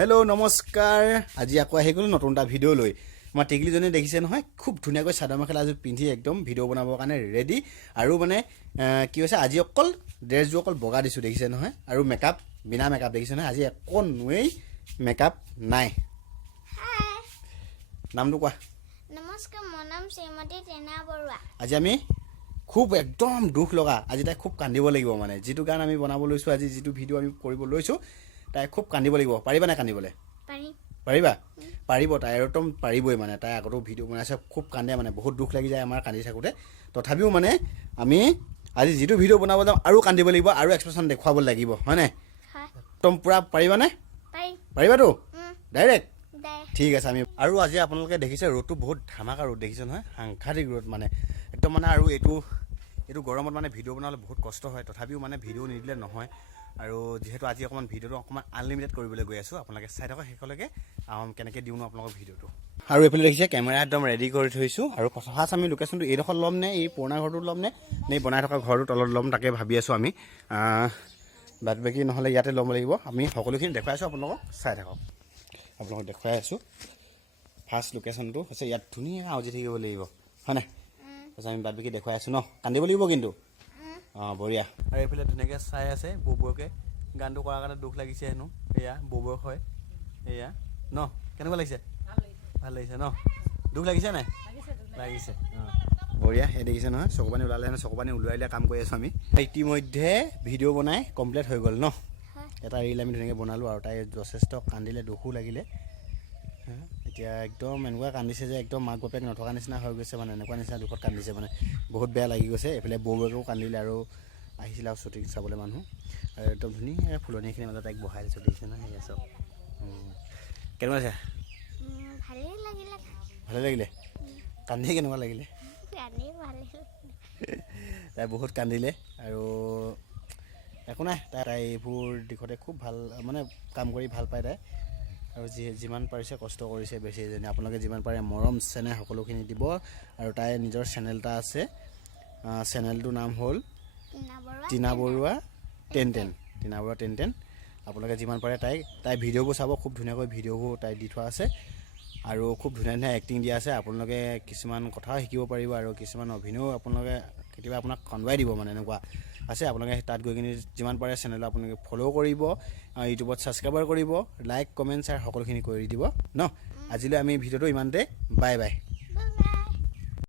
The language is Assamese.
हेलो नमस्कार আজি আকৌ আহি গলো নতুন এটা ভিডিও লৈ আমাৰ টিকলিজনে দেখিছে নহয় খুব ধুনিয়াকৈ চাদৰ মেখেলা আজি পিন্ধি একদম ভিডিও বনাবৰ কাৰণে ৰেডি আৰু মানে কি হৈছে আজি অকল ড্ৰেছটো অকল বগা দিছো দেখিছে নহয় আৰু মেকআপ বিনা মেকআপ দেখিছে নহয় আজি একো নুই মেকআপ নাই নামটো কোৱা নমস্কাৰ মোৰ নাম শ্ৰীমতী টেনা বৰুৱা আজি আমি খুব একদম দুখ লগা আজি তাই খুব কান্দিব লাগিব মানে যেটো গান আমি বনাব লৈছো আজি যেটো ভিডিও আমি কৰিব লৈছো তাই খুব কান্দিব লাগিব পাৰিবা না কান্দিবলে পাৰিবা পাৰিব তাই একদম পাৰিবই মানে তাই আগতো ভিডিও বনাইছে খুব কান্দে মানে বহুত দুখ লাগি যায় আমাৰ কান্দি থাকোতে তথাপিও মানে আমি আজি যেটো ভিডিও বনাব যাম আৰু কান্দিব লাগিব আৰু এক্সপ্ৰেছন দেখুৱাব লাগিব হয় না একদম পুৰা পাৰিবা না পাৰিবা তো ডাইৰেক্ট ঠিক আছে আমি আৰু আজি আপোনালোকে দেখিছে ৰ'দটো বহুত ধামাকা ৰ'দ দেখিছে নহয় সাংঘাতিক ৰ'দ মানে একদম মানে আৰু এইটো গৰমত মানে ভিডিও বনালে বহুত কষ্ট হয় তথাপিও মানে ভিডিও নিদিলে নহয় আৰু যেহেতু আজি অকমান ভিডিওটো অকমান আনলিমিটেড কৰিবলৈ গৈ আছো আপোনালোকে চাই থাকক হেকলৈকে কেনেকৈ দিউনো আপোনালোকৰ ভিডিওটো আৰু এফালে দেখিছে কেমেৰা একদম ৰেডি কৰি থৈছো আৰু ফাৰ্ষ্ট আমি লোকেশ্যনটো এইডোখৰ ল'ম নে এই পুৰণা ঘৰটো ল'ম নে বনাই থকা ঘৰটো তলত ল'ম তাকে ভাবি আছো আমি বাদ বাকী নহ'লে ইয়াতে ল'ব লাগিব আমি সকলোখিনি দেখুৱাই আছো আপোনালোকক চাই থাকক আপোনালোকক দেখুৱাই আছো ফাৰ্ষ্ট লোকেশ্যনটো হৈছে ইয়াত ধুনীয়া আউজি থাকিব লাগিব হয় নাই তাৰপিছত আমি বাদ বাকী দেখুৱাই আছো ন কান্দিব লাগিব কিন্তু বঢ়িয়া আৰু এইফালে ধুনীয়াকৈ চাই আছে বৌবৌকে গানটো কৰাৰ কাৰণে দুখ লাগিছে হেনো এয়া বৌবৌক হয় এয়া ন কেনেকুৱা লাগিছে ভাল লাগিছে ন দুখ লাগিছে নাই লাগিছে বঢ়িয়া এই দেখিছে নহয় চকুপানী ওলালে হেনো চকুপানী ওলাই কাম কৰি আছো আমি ইতিমধ্যে ভিডিঅ' বনাই কমপ্লিট হৈ গ'ল ন এটা ৰিল আমি ধুনীয়াকৈ বনালোঁ আৰু তাই যথেষ্ট কান্দিলে দুখো লাগিলে এতিয়া একদম এনেকুৱা কান্দিছে যে একদম মাক বাপেক নথকা নিচিনা হৈ গৈছে মানে এনেকুৱা নিচিনা দুখত কান্দিছে মানে বহুত বেয়া লাগি গৈছে এইফালে বৌবৌকেও কান্দিলে আৰু আহিছিলে আৰু শ্বুটিং চাবলৈ মানুহ আৰু একদম ধুনীয়া ফুলনিখিনি মাজত তাইক বহাই দিছোঁ দেখিছে নহয় সেয়া চব কেনেকুৱা আছে ভালে লাগিলে কান্দি কেনেকুৱা লাগিলে তাই বহুত কান্দিলে আৰু একো নাই তাই এইবোৰ দিশতে খুব ভাল মানে কাম কৰি ভাল পায় তাই আৰু যিমান পাৰিছে কষ্ট কৰিছে বেছি যেনে আপোনালোকে যিমান পাৰে মৰম চেনেহ সকলোখিনি দিব আৰু তাই নিজৰ চেনেল এটা আছে চেনেলটোৰ নাম হ'ল টিনা বৰুৱা 1010 আপোনালোকে যিমান পাৰে তাই ভিডিঅ'বোৰ চাব খুব ধুনীয়াকৈ ভিডিঅ'বোৰ তাই দি থোৱা আছে আৰু খুব ধুনীয়া ধুনীয়া এক্টিং দিয়া আছে আপোনালোকে কিছুমান কথাও শিকিব পাৰিব আৰু কিছুমান অভিনয়ো আপোনালোকে কেতিয়াবা আপোনাক কনবাই দিব মানে এনেকুৱা আছে আপোনালোকে তাত গৈ কিনে যিমান পাৰে চেনেলটো আপোনালোকে ফ'ল' কৰিব ইউটিউবত ছাবস্ক্ৰাইবাৰ কৰিব লাইক কমেণ্ট শ্বেয়াৰ সকলোখিনি কৰি দিব ন আজিলৈ আমি ভিডিঅ'টো ইমানতে বাই বাই